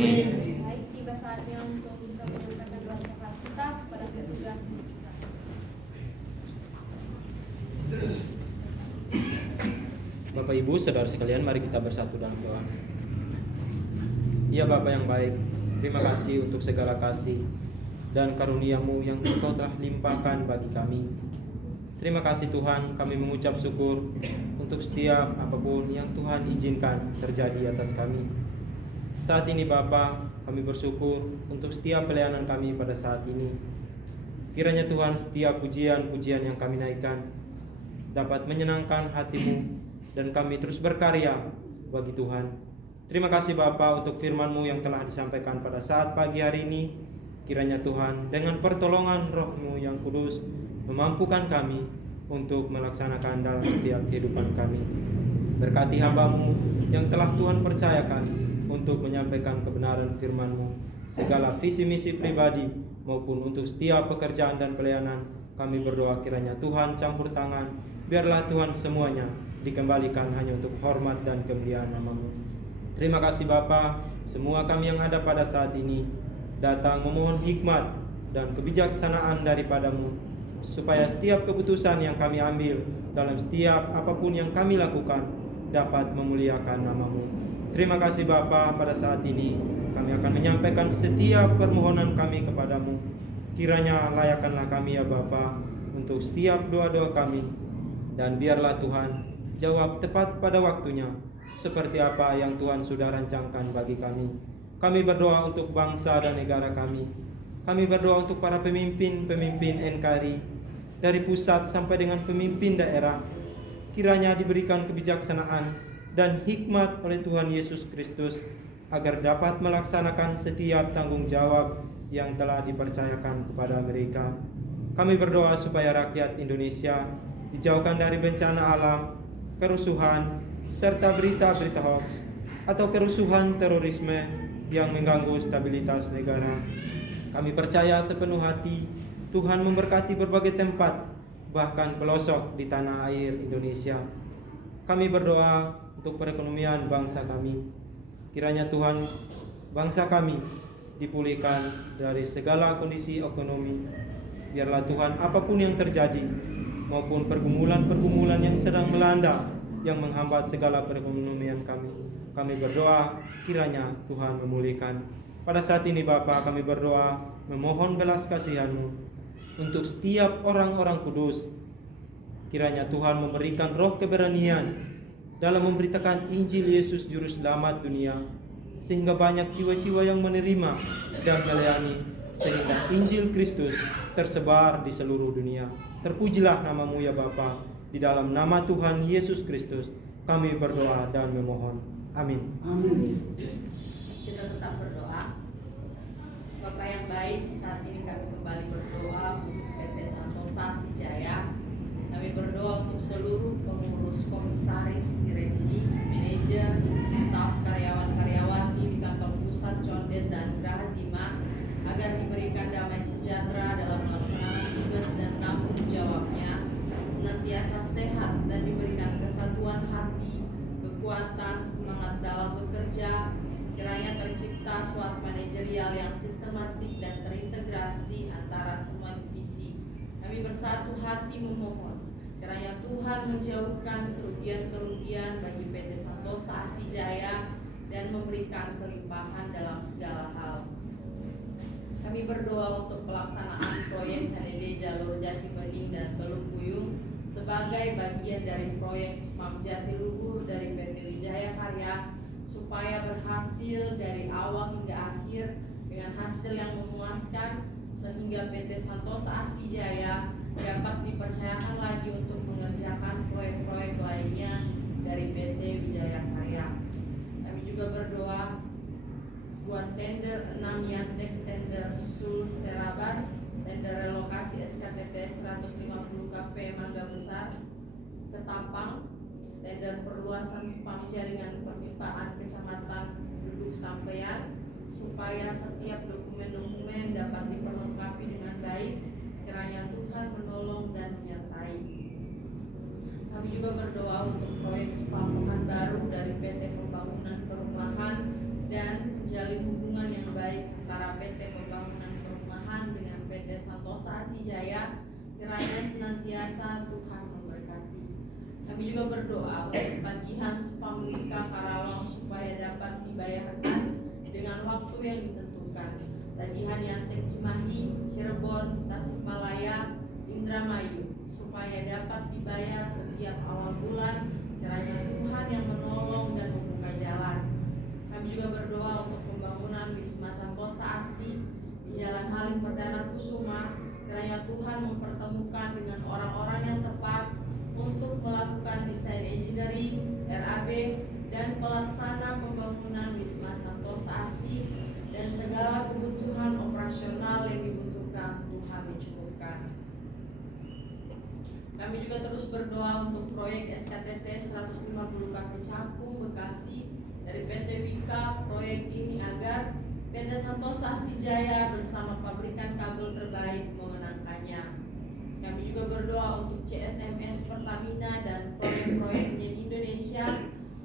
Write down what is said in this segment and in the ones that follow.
Amin. Baik, tiba saatnya untuk kita menyampaikan doa syafaat kita kepada petugas kita. Bapak Ibu, saudara sekalian, mari kita bersatu dalam doa. Ya Bapa yang baik, terima kasih untuk segala kasih dan karunia-Mu yang Engkau telah limpahkan bagi kami. Terima kasih Tuhan, kami mengucap syukur untuk setiap apapun yang Tuhan izinkan terjadi atas kami. Saat ini Bapa, kami bersyukur untuk setiap pelayanan kami pada saat ini. Kiranya Tuhan, setiap pujian-pujian yang kami naikkan dapat menyenangkan hati-Mu dan kami terus berkarya bagi Tuhan. Terima kasih Bapa untuk firman-Mu yang telah disampaikan pada saat pagi hari ini. Kiranya Tuhan, dengan pertolongan Roh-Mu yang kudus, memampukan kami untuk melaksanakan dalam setiap kehidupan kami. Berkati hamba-Mu yang telah Tuhan percayakan untuk menyampaikan kebenaran firman-Mu, segala visi misi pribadi maupun untuk setiap pekerjaan dan pelayanan. Kami berdoa kiranya Tuhan campur tangan, biarlah Tuhan semuanya dikembalikan hanya untuk hormat dan kemuliaan nama-Mu. Terima kasih Bapa, semua kami yang ada pada saat ini datang memohon hikmat dan kebijaksanaan daripada-Mu, supaya setiap keputusan yang kami ambil dalam setiap apapun yang kami lakukan dapat memuliakan nama-Mu. Terima kasih Bapa, pada saat ini kami akan menyampaikan setiap permohonan kami kepada-Mu. Kiranya layakkanlah kami ya Bapa untuk setiap doa-doa kami, dan biarlah Tuhan jawab tepat pada waktunya seperti apa yang Tuhan sudah rancangkan bagi kami. Kami berdoa untuk bangsa dan negara kami. Kami berdoa untuk para pemimpin-pemimpin NKRI dari pusat sampai dengan pemimpin daerah. Kiranya diberikan kebijaksanaan dan hikmat oleh Tuhan Yesus Kristus agar dapat melaksanakan setiap tanggung jawab yang telah dipercayakan kepada mereka. Kami berdoa supaya rakyat Indonesia dijauhkan dari bencana alam, kerusuhan, serta berita-berita hoax atau kerusuhan terorisme yang mengganggu stabilitas negara. Kami percaya sepenuh hati Tuhan memberkati berbagai tempat, bahkan pelosok di tanah air Indonesia. Kami berdoa untuk perekonomian bangsa kami. Kiranya Tuhan, bangsa kami dipulihkan dari segala kondisi ekonomi. Biarlah Tuhan, apapun yang terjadi maupun pergumulan-pergumulan yang sedang melanda yang menghambat segala perekonomian kami berdoa kiranya Tuhan memulihkan. Pada saat ini Bapa, kami berdoa memohon belas kasihan-Mu untuk setiap orang-orang kudus. Kiranya Tuhan memberikan roh keberanian dalam memberitakan Injil Yesus Juru Selamat dunia, sehingga banyak jiwa-jiwa yang menerima dan melayani, sehingga Injil Kristus tersebar di seluruh dunia. Terpujilah nama-Mu ya Bapa. Di dalam nama Tuhan Yesus Kristus kami berdoa dan memohon. Amin. Amin. Kita tetap berdoa. Bapak yang baik, saat ini kami kembali berdoa untuk PT Santosa Sijaya. Kami berdoa untuk seluruh pengurus, komisaris, direksi, manajer, staf, karyawan-karyawati di kantor pusat, Condet dan Geraha Zima, agar diberikan damai sejahtera dalam melaksanakan tugas dan tanggung jawabnya, senantiasa sehat dan diberikan kesatuan hati, kekuatan, semangat dalam bekerja. Kiranya tercipta suatu manajerial yang sistematik dan terintegrasi antara semua divisi. Kami bersatu hati memohon kiranya Tuhan menjauhkan kerugian-kerugian bagi PT Santosa Asijaya dan memberikan kelimpahan dalam segala hal. Kami berdoa untuk pelaksanaan proyek HDD Jalur Jati Bening dan Teluk Buyung sebagai bagian dari proyek Smart Jatiluhur dari PT Wijaya Karya, supaya berhasil dari awal hingga akhir dengan hasil yang memuaskan, sehingga PT Santosa Asijaya dapat dipercayakan lagi untuk mengerjakan proyek-proyek lainnya dari PT Wijaya Karya. Kami juga berdoa buat tender 6 Yantek, tender Sul Seraban, tender relokasi SKTP 150 KV Mangga Besar, Ketapang, tender perluasan spam jaringan perpipaan kecamatan Duduk Sampean, supaya setiap dokumen-dokumen dapat diperlengkapi dengan baik. Kiranya Tuhan menolong dan menyertai. Kami juga berdoa untuk proyek spam Pekanbaru dari PT Pembangunan Perumahan dan menjalin hubungan senantiasa Tuhan memberkati. Kami juga berdoa untuk tagihan Spamwika Karawang supaya dapat dibayarkan dengan waktu yang ditentukan. Tagihan Yantek Cimahi, Cirebon, Tasikmalaya, Indramayu supaya dapat dibayar setiap awal bulan. Kiranya Tuhan yang menolong dan membuka jalan. Kami juga berdoa untuk pembangunan Wisma Santosa ASI di Jalan Halim Perdana Kusuma. Kiranya Tuhan mempertemukan dengan orang-orang yang tepat untuk melakukan desain engineering, RAB, dan pelaksana pembangunan Wisma Santosa ASI dan segala kebutuhan operasional yang dibutuhkan Tuhan mencukupkan. Kami juga terus berdoa untuk proyek SKTT 150 Kafe Cakung, Bekasi dari PT Wika. Proyek ini agar PT Santosa ASI Jaya bersama pabrikan kabel terbaik mengenangkannya. Kami juga berdoa untuk CSMS Pertamina dan proyek-proyeknya di Indonesia.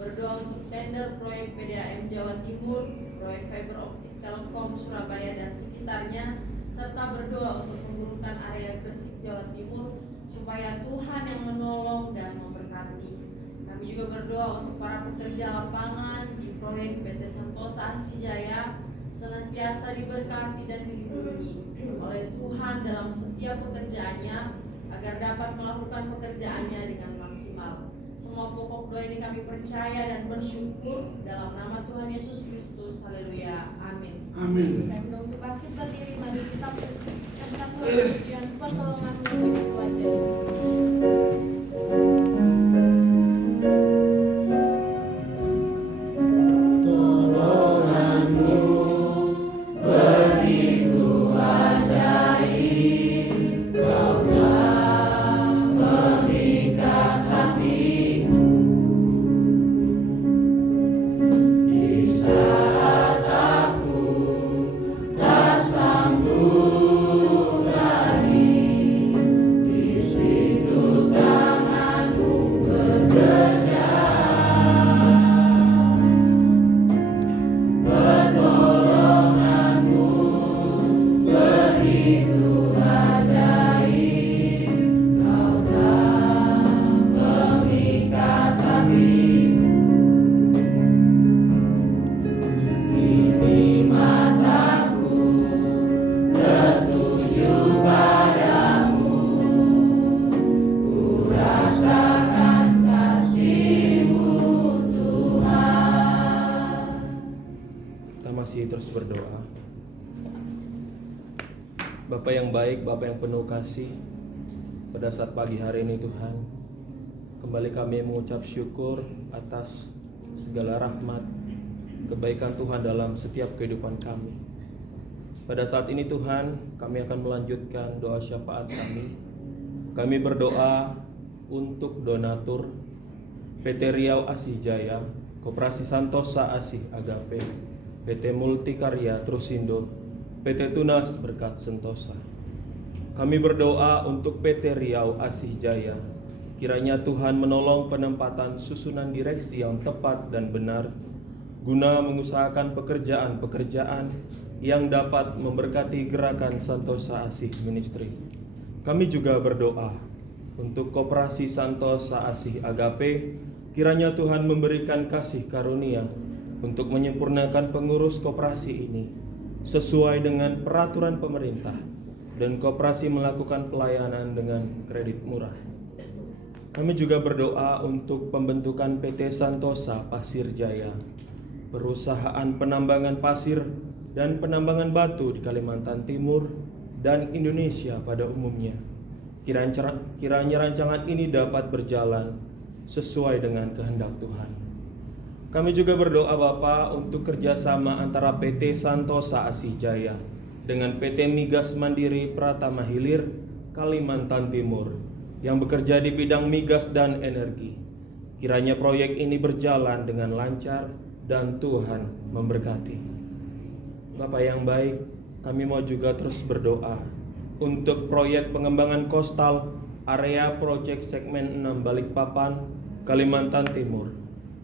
Berdoa untuk tender proyek PDAM Jawa Timur, proyek fiber optik Telkom Surabaya dan sekitarnya, serta berdoa untuk pengurukan area Gresik Jawa Timur supaya Tuhan yang menolong dan memberkati. Kami juga berdoa untuk para pekerja lapangan di proyek PT Santosa ASI Jaya senantiasa diberkati dan dilindungi oleh Tuhan dalam setiap pekerjaannya agar dapat melakukan pekerjaannya dengan maksimal. Semua pokok doa ini kami percaya dan bersyukur dalam nama Tuhan Yesus Kristus. Haleluya. Amin. Amin. Saya undang untuk bangkit berdiri, mari kita mengucapkan pujian pertolongan begitu aja. Terus berdoa. Bapa yang baik, Bapa yang penuh kasih, pada saat pagi hari ini Tuhan, kembali kami mengucap syukur atas segala rahmat, kebaikan Tuhan dalam setiap kehidupan kami. Pada saat ini Tuhan, kami akan melanjutkan doa syafaat kami. Kami berdoa untuk donatur PT Riau ASI Jaya, Koperasi Santosa ASI Agape, PT Multikarya Trusindo, PT Tunas Berkat Sentosa. Kami berdoa untuk PT Riau ASI Jaya. Kiranya Tuhan menolong penempatan susunan direksi yang tepat dan benar guna mengusahakan pekerjaan-pekerjaan yang dapat memberkati gerakan Santosa ASI Ministry. Kami juga berdoa untuk Koperasi Santosa ASI Agape. Kiranya Tuhan memberikan kasih karunia untuk menyempurnakan pengurus koperasi ini sesuai dengan peraturan pemerintah dan koperasi melakukan pelayanan dengan kredit murah. Kami juga berdoa untuk pembentukan PT Santosa Pasir Jaya, perusahaan penambangan pasir dan penambangan batu di Kalimantan Timur dan Indonesia pada umumnya. Kiranya rancangan ini dapat berjalan sesuai dengan kehendak Tuhan. Kami juga berdoa Bapa untuk kerjasama antara PT Santosa ASI Jaya dengan PT Migas Mandiri Pratama Hilir Kalimantan Timur yang bekerja di bidang migas dan energi. Kiranya proyek ini berjalan dengan lancar dan Tuhan memberkati. Bapa yang baik, kami mau juga terus berdoa untuk proyek pengembangan kostal area proyek segmen 6 Balikpapan, Kalimantan Timur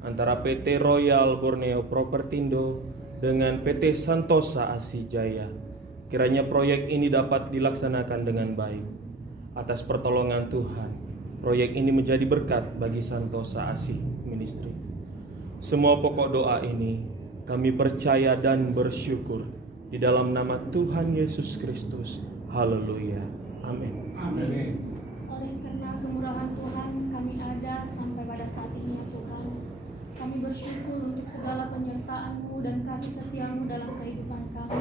antara PT Royal Borneo Propertindo dengan PT Santosa ASI Jaya. Kiranya proyek ini dapat dilaksanakan dengan baik. atas pertolongan Tuhan. Proyek ini menjadi berkat bagi Santosa Asih Ministry. Semua pokok doa ini kami percaya dan bersyukur di dalam nama Tuhan Yesus Kristus. Haleluya. Amin. Oleh karena kemurahan Tuhan kami ada sampai pada saat ini ya Tuhan. Kami bersyukur untuk segala penyertaan-Mu dan kasih setia-Mu dalam kehidupan kami.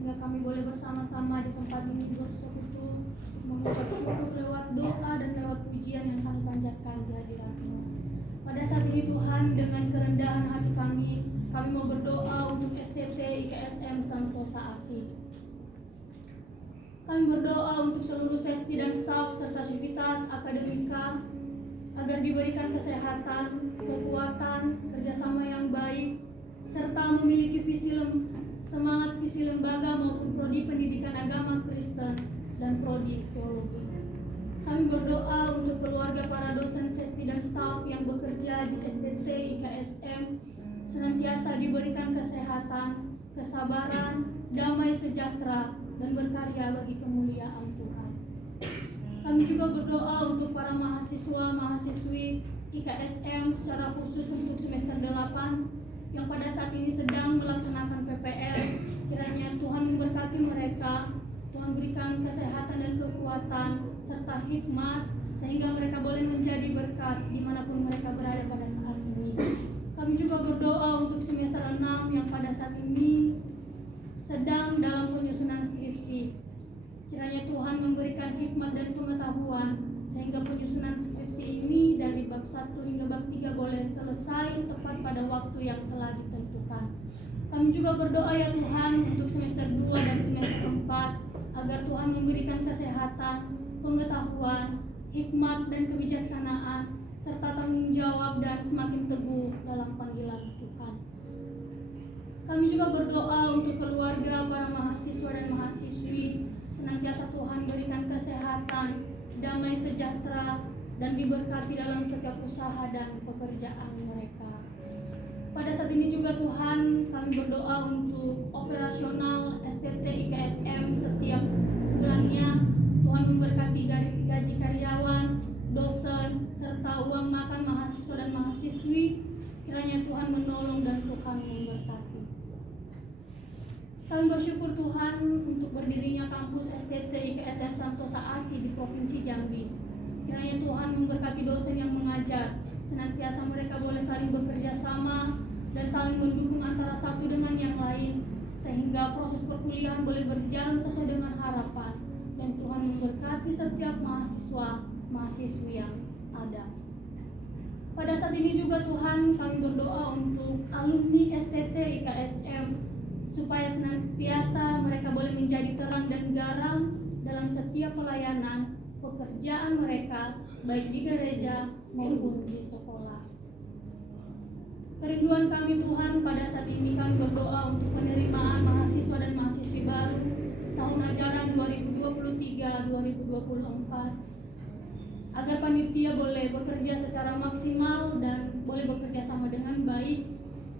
Hingga kami boleh bersama-sama di tempat ini bersekutu, mengucap syukur lewat doa dan lewat pujian yang kami panjatkan di hadirat-Mu. Pada saat ini Tuhan, dengan kerendahan hati kami mau berdoa untuk STT IKSM Santosa Asih. Kami berdoa untuk seluruh sesti dan staf serta sivitas akademika agar diberikan kesehatan, kekuatan, kerjasama yang baik, serta memiliki semangat visi lembaga maupun prodi pendidikan agama Kristen dan prodi teologi. Kami berdoa untuk keluarga para dosen sesti dan staf yang bekerja di STT IKSM senantiasa diberikan kesehatan, kesabaran, damai sejahtera, dan berkarya bagi kemuliaan Tuhan. Kami juga berdoa untuk para mahasiswa-mahasiswi IKSM secara khusus untuk semester 8 yang pada saat ini sedang melaksanakan PPL. Kiranya Tuhan memberkati mereka, Tuhan berikan kesehatan dan kekuatan serta hikmat sehingga mereka boleh menjadi berkat dimanapun mereka berada pada saat ini. Kami juga berdoa untuk semester 6 yang pada saat ini sedang dalam penyusunan skripsi. Kiranya Tuhan memberikan hikmat dan pengetahuan sehingga penyusunan skripsi ini dari bab 1 hingga bab 3 boleh selesai tepat pada waktu yang telah ditentukan. Kami juga berdoa ya Tuhan untuk semester 2 dan semester 4 agar Tuhan memberikan kesehatan, pengetahuan, hikmat dan kebijaksanaan serta tanggung jawab dan semakin teguh dalam panggilan Tuhan. Kami juga berdoa untuk keluarga para mahasiswa dan mahasiswi senantiasa Tuhan berikan kesehatan, damai sejahtera, dan diberkati dalam setiap usaha dan pekerjaan mereka. Pada saat ini juga Tuhan kami berdoa untuk operasional STT IKSM setiap bulannya. Tuhan memberkati gaji karyawan, dosen, serta uang makan mahasiswa dan mahasiswi. Kiranya Tuhan menolong dan Tuhan memberkati. Kami bersyukur Tuhan untuk berdirinya kampus STT IKSM Santosa Asih di Provinsi Jambi. Kiranya Tuhan memberkati dosen yang mengajar, senantiasa mereka boleh saling bekerja sama dan saling mendukung antara satu dengan yang lain, sehingga proses perkuliahan boleh berjalan sesuai dengan harapan. Dan Tuhan memberkati setiap mahasiswa-mahasiswi yang ada. Pada saat ini juga Tuhan kami berdoa untuk alumni STT IKSM supaya senantiasa mereka boleh menjadi terang dan garam dalam setiap pelayanan pekerjaan mereka baik di gereja maupun di sekolah. Kerinduan kami Tuhan pada saat ini kami berdoa untuk penerimaan mahasiswa dan mahasiswi baru tahun ajaran 2023-2024 agar panitia boleh bekerja secara maksimal dan boleh bekerja sama dengan baik.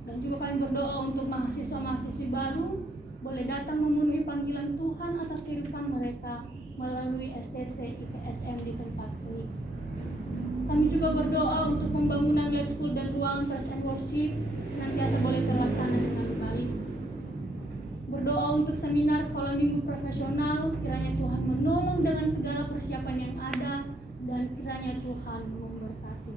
Dan juga kami berdoa untuk mahasiswa-mahasiswi baru boleh datang memenuhi panggilan Tuhan atas kehidupan mereka melalui STT IKSM di tempat ini. Kami juga berdoa untuk pembangunan lab school dan ruangan praise and worship senantiasa boleh terlaksana dengan baik. Berdoa untuk seminar sekolah minggu profesional, kiranya Tuhan menolong dengan segala persiapan yang ada dan kiranya Tuhan memberkati.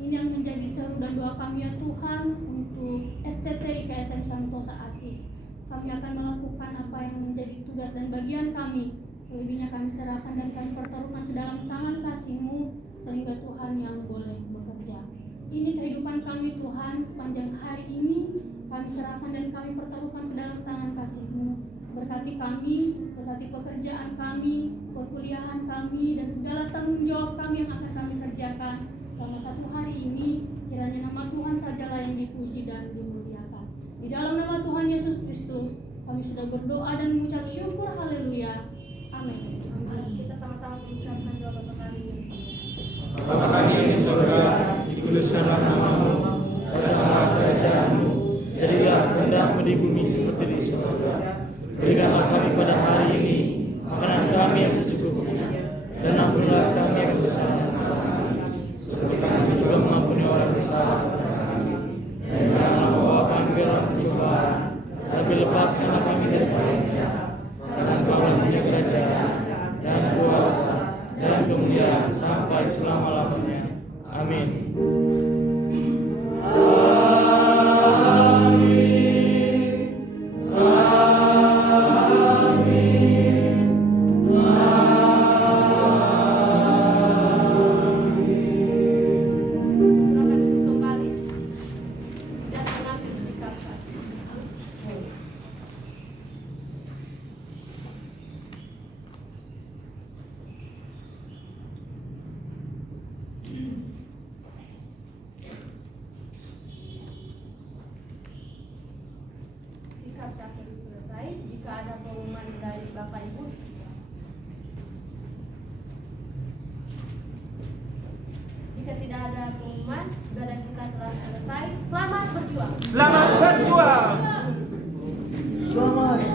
Ini yang menjadi seru dan doa kami ya Tuhan untuk STT IKSM Santosa Asih. Kami akan melakukan apa yang menjadi tugas dan bagian kami. Selebihnya kami serahkan dan kami pertaruhkan ke dalam tangan kasih-Mu sehingga Tuhan yang boleh bekerja. Ini kehidupan kami Tuhan sepanjang hari ini. Kami serahkan dan kami pertaruhkan ke dalam tangan kasih-Mu. Berkati kami, berkati pekerjaan kami, perkuliahan kami, dan segala tanggung jawab kami yang akan kami kerjakan selama satu hari ini. Kiranya nama Tuhan sajalah yang dipuji dan dimuliakan. Di dalam nama Tuhan Yesus Kristus kami sudah berdoa dan mengucap syukur. Haleluya. Amin. Kita sama-sama mengucapkan doa Bapa kami. Bapa kami yang di surga, dikuduskanlah nama-Mu, datanglah kerajaan-Mu, jadilah kehendak-Mu di bumi seperti di surga. Berikanlah kami pada hari ini makanan kami yang secukupnya, dan ampunilah harus akhiri selesai. Jika ada pengumuman dari Bapak Ibu. Jika tidak ada pengumuman, ibadah kita telah selesai. Selamat berjuang. Selamat berjuang. Selamat